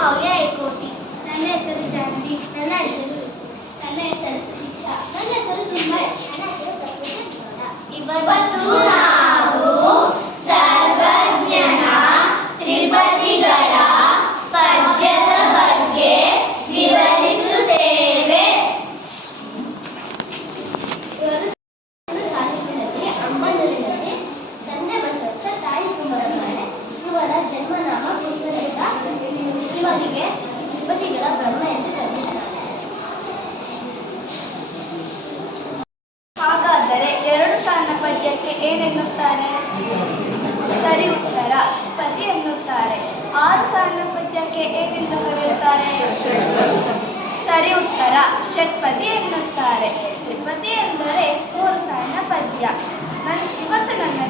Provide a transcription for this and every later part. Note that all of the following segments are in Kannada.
हो गया एक कोटी मैंने ऐसे भी जान ली मैंने भी मैंने ऐसे भी शिक्षा मैंने ऐसे भी ज़िंदा मैंने ऐसे भी सब कुछ बोला ಇವರಿಗೆ ತ್ರಿಪದಿಗಳ ಬ್ರಹ್ಮ ಎಂದು ಹಾಗಾದರೆ ಎರಡು ಸಾಲಿನ ಪದ್ಯಕ್ಕೆ ಏನೆನ್ನುತ್ತಾರೆ? ಸರಿ ಉತ್ತರ. ಪತಿ ಎನ್ನುತ್ತಾರೆ. ಆರು ಸಾಲಿನ ಪದ್ಯಕ್ಕೆ ಏನೆಂದು ಕರೆಯುತ್ತಾರೆ? ಸರಿ ಉತ್ತರ. ಷಟ್ಪದಿ ಎನ್ನುತ್ತಾರೆ. ತ್ರಿಪದಿ ಎಂದರೆ ಮೂರು ಸಾಲಿನ ಪದ್ಯ. ನನ್ ಇವತ್ತು ನನ್ನ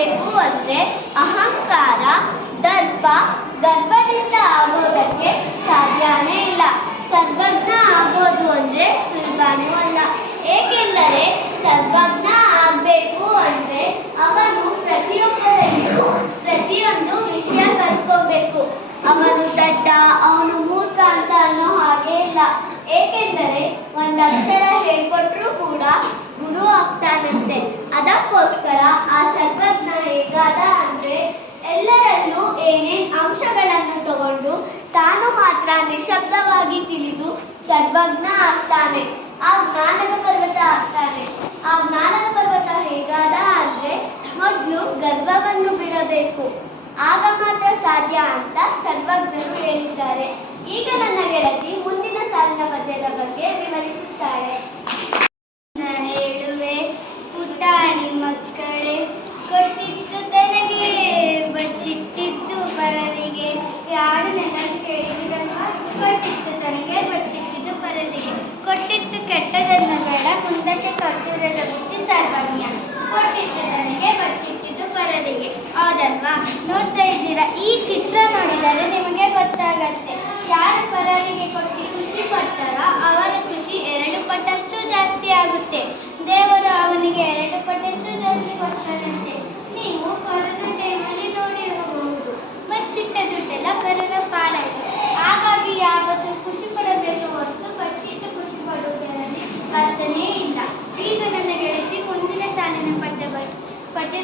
ಆಗಬೇಕು ಅಂದ್ರೆ ಅಹಂಕಾರ, ದರ್ಪ, ಗರ್ಭದಿಂದ ಆಗೋದಕ್ಕೆ ಸಾಧ್ಯನೇ ಇಲ್ಲ. ಸರ್ವಜ್ಞ ಆಗೋದು ಅಂದ್ರೆ ಸುಲಭನೂ ಅಲ್ಲ. ಏಕೆಂದರೆ ಸರ್ವಜ್ಞ ಆಗಬೇಕು ಅಂದ್ರೆ ಅವನು ಪ್ರತಿಯೊಬ್ಬರಲ್ಲಿಯೂ ಪ್ರತಿಯೊಂದು ವಿಷಯ ಕಲ್ತ್ಕೋಬೇಕು. ಅವನು ದಡ್ಡ, ಅವನು ಮೂರ್ಖ ಅಂತ ಅನ್ನೋ ಹಾಗೆ ಇಲ್ಲ. ಏಕೆಂದರೆ ಒಂದು ಅಕ್ಷರ ತಾನು ಮಾತ್ರ ನಿಶಬ್ದವಾಗಿ ತಿಳಿದು ಸರ್ವಜ್ಞ ಆಗ್ತಾನೆ. ಆ ಜ್ಞಾನದ ಪರ್ವತ ಆಗ್ತಾನೆ. ಆ ಜ್ಞಾನದ ಪರ್ವತ ಹೇಗಾದ ಅಂದ್ರೆ ಮೊದಲು ಗರ್ವವನ್ನು ಬಿಡಬೇಕು. ಆಗ ಮಾತ್ರ ಸಾಧ್ಯ ಅಂತ ಸರ್ವಜ್ಞರು ಹೇಳಿದ್ದಾರೆ. ಈಗ ನನ್ನ ಗೆಳತಿ ಕೊಟ್ಟಿತ್ತು, ತನಗೆ ಬಚ್ಚಿಟ್ಟಿದ್ದು ಪರರಿಗೆ ಕೊಟ್ಟಿತ್ತು ಕೆಟ್ಟದನ್ನು ಬೇಡ, ಮುಂದಕ್ಕೆ ಕರ್ತೂರದ ಬಿಟ್ಟು ಸರ್ವಜ್ಞ ಕೊಟ್ಟಿತ್ತು, ತನಗೆ ಬಚ್ಚಿಟ್ಟಿದ್ದು ಪರರಿಗೆ ಹೌದಲ್ವಾ ನೋಡ್ತಾ ಇದ್ದೀರಾ? ಈ ಚಿತ್ರ ನೋಡಿದರೆ ನಿಮಗೆ ಗೊತ್ತಾಗತ್ತೆ. ಯಾರು ಪರರಿಗೆ ಕೊಟ್ಟು ಖುಷಿ ಪಡ್ತಾರೋ ಅವರ ಖುಷಿ ಎರಡು ಪಟ್ಟಷ್ಟು ಜಾಸ್ತಿ ಆಗುತ್ತೆ. ದೇವರು ಅವನಿಗೆ ಎರಡು ಪಟ್ಟಷ್ಟು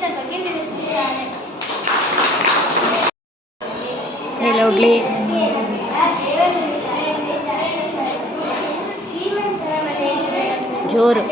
ಬಗ್ಗೆ ವಿವರಿಸಿದ್ದಾರೆ ಜೋರು.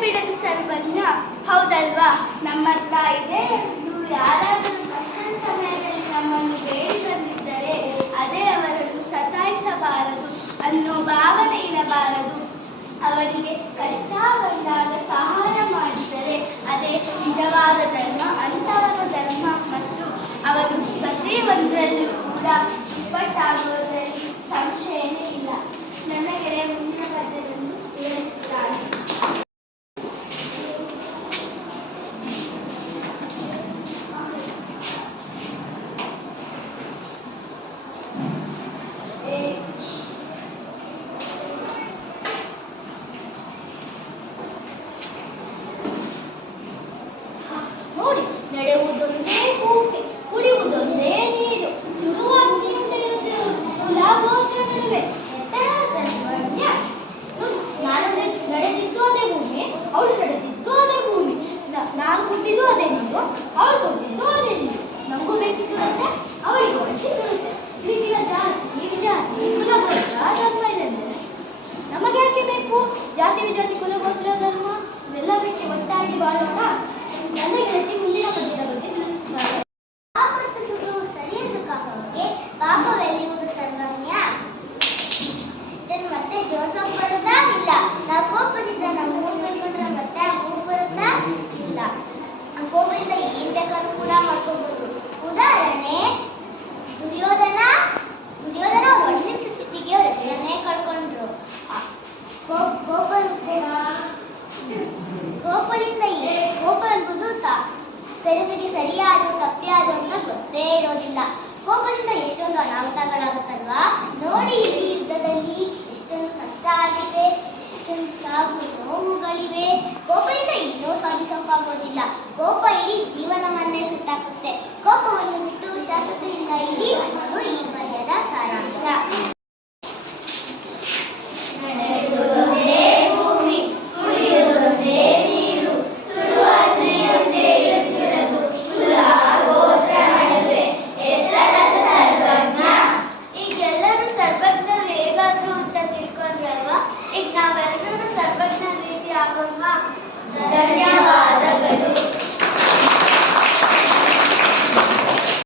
ಬಿಡದು ಸರ್ವಜ್ಞ ಹೌದಲ್ವಾ? ನಮ್ಮ ಹತ್ರ ಇದೆ ಎಂದು ಯಾರಾದರೂ ಕಷ್ಟದ ಸಮಯದಲ್ಲಿ ನಮ್ಮನ್ನು ಬೇಡಿ ಬಂದಿದ್ದರೆ ಅದೇ ಅವರನ್ನು ಸತಾಯಿಸಬಾರದು ಅನ್ನೋ ಭಾವನೆ ಇರಬಾರದು. ಅವರಿಗೆ ಕಷ್ಟ ಬಂದಾಗ ಸಹಾಯ ಮಾಡಿದರೆ ಅದೇ ನಿಜವಾದ ಧರ್ಮ ಅಂತವರ ಧರ್ಮ. ಮತ್ತು ಅವರು ಪ್ರತಿಯೊಂದರಲ್ಲೂ ಕೂಡ ನಡೆಯುವುದೊಂದೇ ಭೂಮಿ ಕುಡಿಯುವುದೊಂದೇ ನೀರು ಸುಡುವ ಅಗ್ನಿಯುಂಟು ಕುಲಾಗೋತ್ರ ನಡುವೆ ಎತ್ತರ ಸರ್ವಜ್ಞ ನಾನು ನಡೆದಿದ್ದು ಅದೇ ಭೂಮಿ, ಅವಳು ನಡೆದಿದ್ದು ಅದೇ ಭೂಮಿ. ನಾನು ಹುಟ್ಟಿದ್ದು ಅದೇ ನೀರು. ಇಲ್ಲ. ಕೋಪದಿಂದ ಎಷ್ಟೊಂದು ಅನಾಹುತಗಳಾಗುತ್ತಲ್ವಾ? ನೋಡಿ ಇಡೀ ಯುದ್ಧದಲ್ಲಿ ಎಷ್ಟೊಂದು ಕಷ್ಟ ಆಗಿದೆ ಎಷ್ಟೊಂದು ಸಾವು ನೋವುಗಳಿವೆ